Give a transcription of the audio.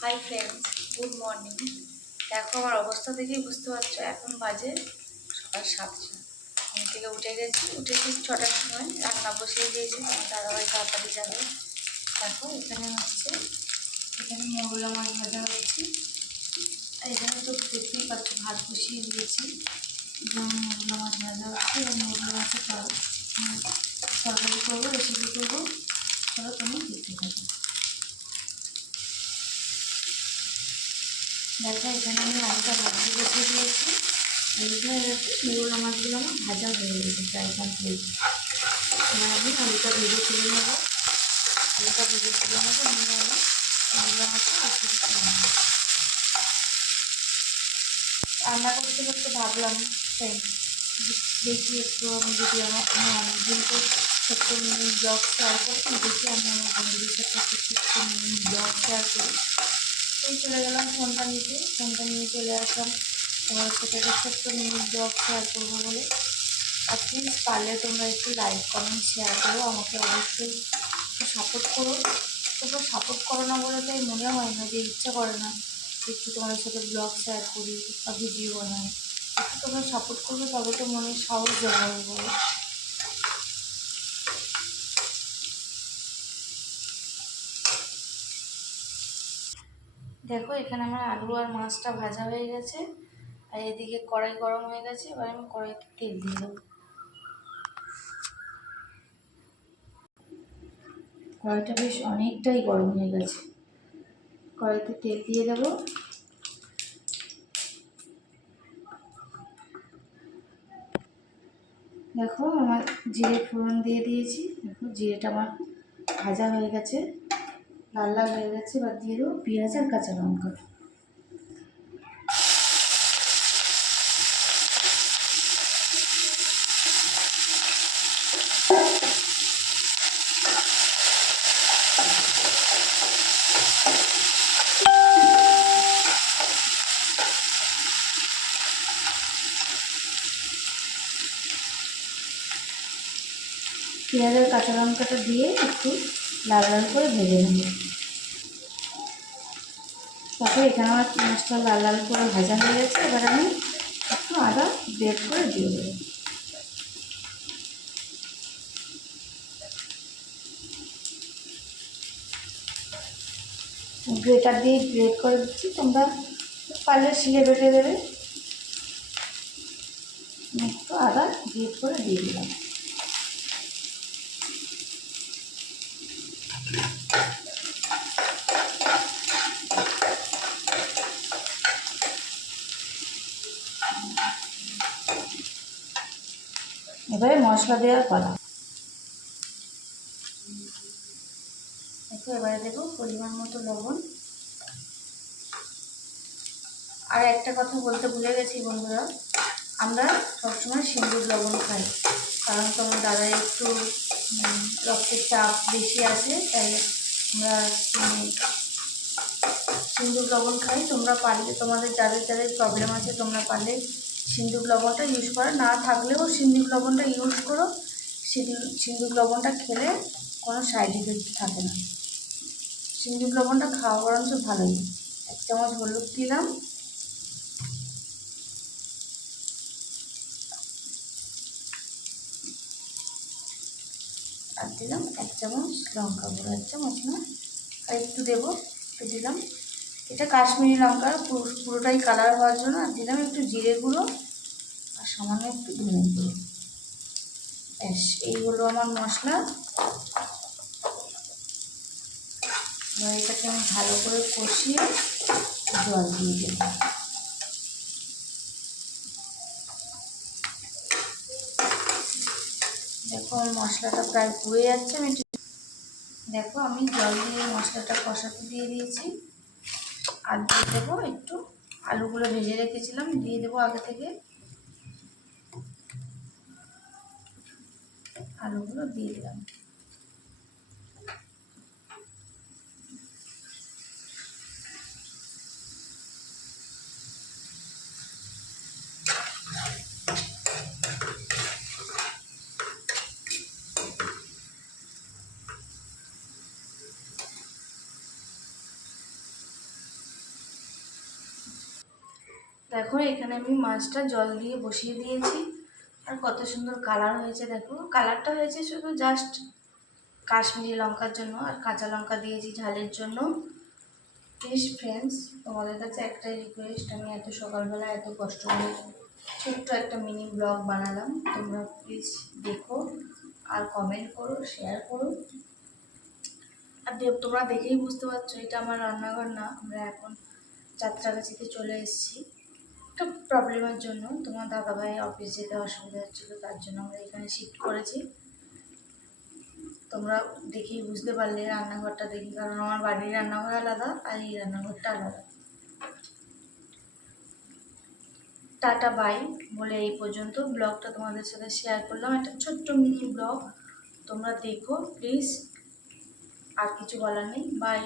Hi friends, good morning. দেখো আমার অবস্থা দেখেই বুঝতে পারছো, এখন বাজে সকাল 7টা। ঘুম থেকে উঠেছি 6টার সময়, রান্না বসিয়ে দিয়েছি। আমার দাদাভাই তাড়াতাড়ি যাবে। দেখো এখানে মোরলা মাছ ভাজা হচ্ছে। আর এখানে তো দেখতেই পাচ্ছ, ভাত বসিয়ে দিয়েছি। যেমন মোরলা মাছ ভাজা হচ্ছে এবং মোরলা মাছের তরকারি করবো, রেসিপি করবো। চলো তুমি দেখতে থাকো। দেখো এখানে আমি আলুটা ভাজতে বসিয়ে দিয়েছি। এখানে মোরলা মাছগুলো আমার ভাজা হয়ে গেছে প্রায় কমপ্লিট। এবার আমি আলুটা ভেজে তুলে নেবো। নিয়ে আমি মোরলা মাছটা রেসিপি করে নেবো। রান্না করতে করতে ভাবলাম দেখি একটু আমি যদি আমি অনেকদিন তো ছোট্ট মিনি ব্লগ শেয়ার করি, দেখি আমি আমার বন্ধুদের সাথে একটা ছোট্ট মিনি ব্লগ শেয়ার করি। এই চলে গেলাম ফোনটা নিয়ে চলে আসলাম তোমার সাথে একটা ছোট্ট মিনি ব্লগ শেয়ার করবো বলে। আর প্লিজ পারলে তোমরা একটু লাইক কমেন্ট শেয়ার করো, আমাকে অবশ্যই একটু সাপোর্ট করো। তোমরা সাপোর্ট করো না বলে তাই মনে হয় না যে ইচ্ছা করে না একটু তোমাদের সাথে ব্লগ শেয়ার করি বা ভিডিও বানাই। একটু তোমরা সাপোর্ট করবে, তবে তো মনে সাহস জন্মাবে বলো। দেখো এখানে আমার আলু আর মাছটা ভাজা হয়ে গেছে, আর এদিকে কড়াই গরম হয়ে গেছে। এবার আমি কড়াইতে তেল দিয়ে দেবো। কড়াইটা বেশ অনেকটাই গরম হয়ে গেছে। কড়াইতে তেল দিয়ে দেবো। দেখো আমার জিরে ফোড়ন দিয়ে দিয়েছি। দেখো জিরেটা আমার ভাজা হয়ে গেছে, লাল লাল হয়ে গেছে। এবার দিয়ে দেবো পেঁয়াজ আর কাঁচা লঙ্কা। পেঁয়াজ আর কাঁচা লঙ্কাটা দিয়ে একটু লাল লাল করে ভেজে নেব। তারপর এখানে আমার পেঁয়াজটা লাল লাল করে ভাজা হয়ে গেছে। এবার আমি একটু আদা গ্রেট করে দিয়ে দেবো। গ্রেটার দিয়ে গ্রেট করে দিচ্ছি, তোমরা পারলে শিলে বেটে দেবে। একটু আদা গ্রেট করে দিয়ে দিলাম। এবারে মশলা দেওয়ার পালা। দেখো এবারে দেবো পরিমাণ মতো লবণ। আর একটা কথা বলতে ভুলে গেছি বন্ধুরা, আমরা সবসময় সিন্দুর লবণ খাই, কারণ তোমার দাদার একটু রক্তের চাপ বেশি আছে, তাই আমরা সিন্দুর লবণ খাই। তোমরা পারলে তোমাদের যাদের যাদের প্রবলেম আছে তোমরা পারলে সিন্দুর লবণটা ইউজ করো, না থাকলেও সিন্দুর লবণটা ইউজ করো। সিন্দুর লবণটা খেলে কোনো সাইড ইফেক্ট থাকে না। সিন্দুর লবণটা খাওয়া বরঞ্চ ভালোই। 1 চামচ হলুদ দিলাম, আর দিলাম 1 চামচ লঙ্কা গুঁড়ো। 1 চামচ না, আর একটু দেবো, একটু দিলাম। এটা কাশ্মীরি লঙ্কার পুরোটাই কালার হওয়ার জন্য। আর দিলাম একটু জিরে গুঁড়ো আর সামান্য একটু ধনে গুঁড়ো। ব্যাস, এই হলো আমার মশলা। এবার এটাকে আমি ভালো করে কষিয়ে জল দিয়ে দেব। দেখো আমার মশলাটা প্রায় পুড়ে যাচ্ছে। দেখো আমি জল দিয়ে মশলাটা কষাতে দিয়ে দিয়েছি। আর দিয়ে দেবো একটু আলুগুলো ভেজে রেখেছিলাম, দিয়ে দেবো আগে থেকে। আলুগুলো দিয়ে দিলাম। দেখো এখানে আমি মাছটা জল দিয়ে বসিয়ে দিয়েছি, আর কত সুন্দর কালার হয়েছে। দেখো কালারটা হয়েছে শুধু জাস্ট কাশ্মীরি লঙ্কার জন্য, আর কাঁচা লঙ্কা দিয়েছি ঝালের জন্য। প্লিজ ফ্রেন্ডস, তোমাদের কাছে একটাই রিকোয়েস্ট, আমি এত সকালবেলা এত কষ্ট করে ছোট্ট একটা মিনি ব্লগ বানালাম, তোমরা প্লিজ দেখো আর কমেন্ট করো, শেয়ার করো। আর তোমরা দেখেই বুঝতে পারছো এটা আমার রান্নাঘর না, আমরা এখন যাত্রাগাছিতে চলে এসেছি একটা প্রবলেমের জন্য। তোমার দাদাভাই অফিস যেতে অসুবিধা হচ্ছিলো, তার জন্য আমরা এখানে শিফট করেছি। তোমরা দেখেই বুঝতে পারলে রান্নাঘরটা দেখি, কারণ আমার বাড়ির রান্নাঘর আলাদা আর এই রান্নাঘরটা আলাদা। টাটা বাই বলে এই পর্যন্ত ব্লগটা তোমাদের সাথে শেয়ার করলাম, একটা ছোট্ট মিনি ব্লগ। তোমরা দেখো প্লিজ, আর কিছু বলার নেই, বাই।